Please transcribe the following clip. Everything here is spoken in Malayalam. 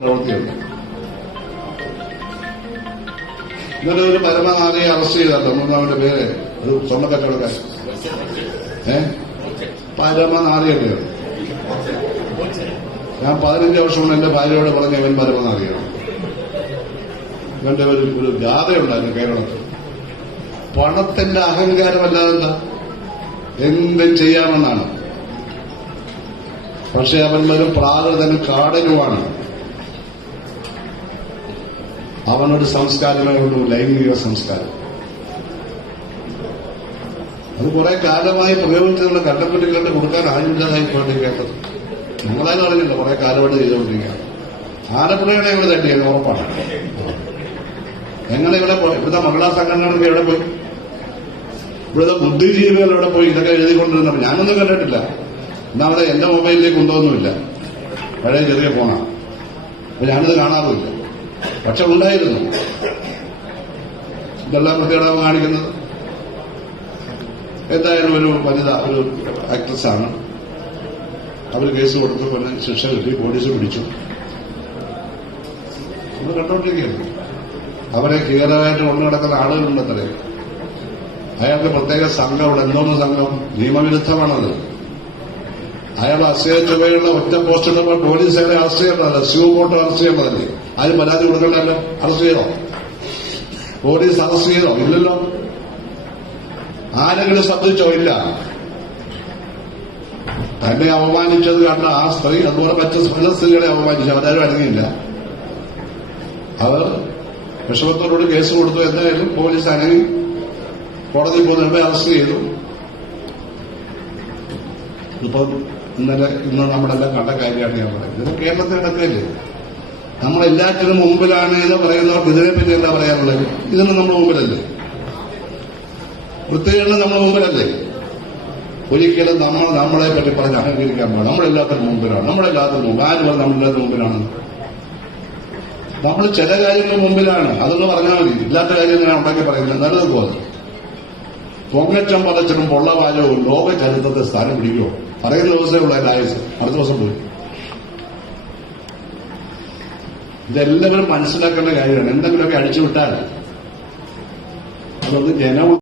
പ്രവൃത്തിയുണ്ട്. ഇന്നലെ ഒരു പരമനാരിയെ അറസ്റ്റ് ചെയ്താട്ടോ. അവന്റെ പേര് ഒരു സ്വർണ്ണക്കച്ചവടക്കാരൻ. പരമനാരിയല്ലേ? ഞാൻ 15 വർഷം കൊണ്ട് എന്റെ ഭാര്യയോട് പറഞ്ഞ ഇവൻ പരമനാരിയാണ്. ഇവന്റെ ഒരു ഗാഥയുണ്ടായിരുന്നു കേരളത്തിൽ. പണത്തിന്റെ അഹങ്കാരമല്ലാതെ എന്താ, എന്തും ചെയ്യാമെന്നാണ്. പക്ഷെ അവൻ ഒരു പ്രാകൃതനും കാടനുമാണ്. അവനൊരു സംസ്കാരമേ ഉള്ളൂ, ലൈംഗിക സംസ്കാരം. അത് കുറെ കാലമായി പ്രയോഗിച്ചുള്ള കണ്ടപ്പെട്ടി കണ്ട് കൊടുക്കാൻ ആരുമില്ലാതായി പോയിട്ട് കേട്ടത്. നമ്മളാരും അറിഞ്ഞില്ല, കുറെ കാലമായിട്ട് ചെയ്തുകൊണ്ടിരിക്കുകയാണ്. ആലപ്പുഴയാണ് ഞങ്ങൾ തട്ടിയത്, ഉറപ്പാണ്. ഞങ്ങൾ ഇവിടെ പോയി, ഇവിടുത്തെ മഹിളാ സംഘടനകളൊക്കെ എവിടെ പോയി, ഇവിടുത്തെ ബുദ്ധിജീവികൾ എവിടെ പോയി ഇതൊക്കെ എഴുതിക്കൊണ്ടിരുന്നപ്പോൾ ഞാനൊന്നും കണ്ടിട്ടില്ല. ഒന്നാമത് എന്റെ മൊബൈലിലേക്ക് കൊണ്ടുവന്നുമില്ല, പഴയ ചെറിയ ഫോണാണ്. അപ്പൊ ഞാനിത് കാണാറുമില്ല. പക്ഷെ ഉണ്ടായിരുന്നു. ഇതെല്ലാം വൃത്തികേടാവ് കാണിക്കുന്നത്. എന്തായാലും ഒരു വനിത, ഒരു ആക്ട്രസാണ്. അവർ കേസ് കൊടുത്തു, പോലെ ശിക്ഷ കിട്ടി, പോലീസ് പിടിച്ചു. നമ്മൾ കണ്ടോണ്ടിരിക്കുകയാണ്. അവരെ ക്ലിയറായിട്ട് കൊണ്ടു നടക്കുന്ന ആളുകളുണ്ടത്രേ. അയാൾക്ക് പ്രത്യേക സംഘമുണ്ട്. എന്തോന്ന് സംഘം? നിയമവിരുദ്ധമാണത്. അയാൾ അസഹ്യ ചുവയുള്ള ഒറ്റ പോസ്റ്റ് ഇടുമ്പോൾ പോലീസ് അയാളെ അറസ്റ്റ് ചെയ്യേണ്ടതല്ല, സ്യൂ പോട്ട് അറസ്റ്റ് ചെയ്യേണ്ടതല്ലേ? ആരും പരാതി കൊടുക്കണ്ടല്ലോ. അറസ്റ്റ് ചെയ്തോ? പോലീസ് അറസ്റ്റ് ചെയ്തോ? ഇല്ലല്ലോ. ആരെങ്കിലും ശ്രദ്ധിച്ചോ? ഇല്ല. തന്നെ അവമാനിച്ചത് കണ്ട ആ സ്ത്രീ അതുപോലെ മറ്റു പല സ്ത്രീകളെ അവമാനിച്ചു. അവരാരും അടങ്ങിയില്ല. അവർ വിഷമത്തോടുകൂടി കേസ് കൊടുത്തു. എന്തായാലും പോലീസ് അനങ്ങി കോടതി പോകുന്നതിനെ അറസ്റ്റ് ചെയ്തു. ഇപ്പം ഇന്ന് നമ്മളെല്ലാം കണ്ട കാര്യമാണ് ഞാൻ പറയുന്നത്. ഇത് കേരളത്തിൽ നടക്കില്ലേ? നമ്മളെല്ലാറ്റിനും മുമ്പിലാണ് എന്ന് പറയുന്നവർക്ക് ഇതിനെപ്പറ്റി എന്താ പറയാനുള്ളത്? ഇതിന് നമ്മൾ മുമ്പിലല്ലേ? വൃത്തികേടിന് നമ്മൾ മുമ്പിലല്ലേ? ഒരിക്കലും നമ്മളെ പറ്റി പറഞ്ഞ് അഹങ്കരിക്കാൻ പാടില്ല. നമ്മളെല്ലാത്തിനും മുമ്പിലാണ്. നമ്മളെല്ലാത്തിനും മുമ്പ് ആര് പറഞ്ഞ് നമ്മളെല്ലാത്തിനും മുമ്പിലാണ്? നമ്മൾ ചില കാര്യങ്ങൾ മുമ്പിലാണ്. അതൊന്ന് പറഞ്ഞാൽ മതി. ഇല്ലാത്ത കാര്യം ഞാൻ ഉണ്ടാക്കി പറയുന്നത് നല്ലതുപോലെ. പൊങ്ങച്ചം പതച്ചനും പൊള്ളവാചകവും ലോക ചരിത്രത്തെ സ്ഥാനം പിടിക്കുമോ? പറയുന്ന ദിവസമേ ഉള്ള എന്റെ ആയുസ്, അടുത്ത ദിവസം പോയി. ഇതെല്ലാവരും മനസ്സിലാക്കേണ്ട കാര്യമാണ്. എന്തെങ്കിലുമൊക്കെ അടിച്ചുവിട്ടാൽ അതൊന്ന് ജനം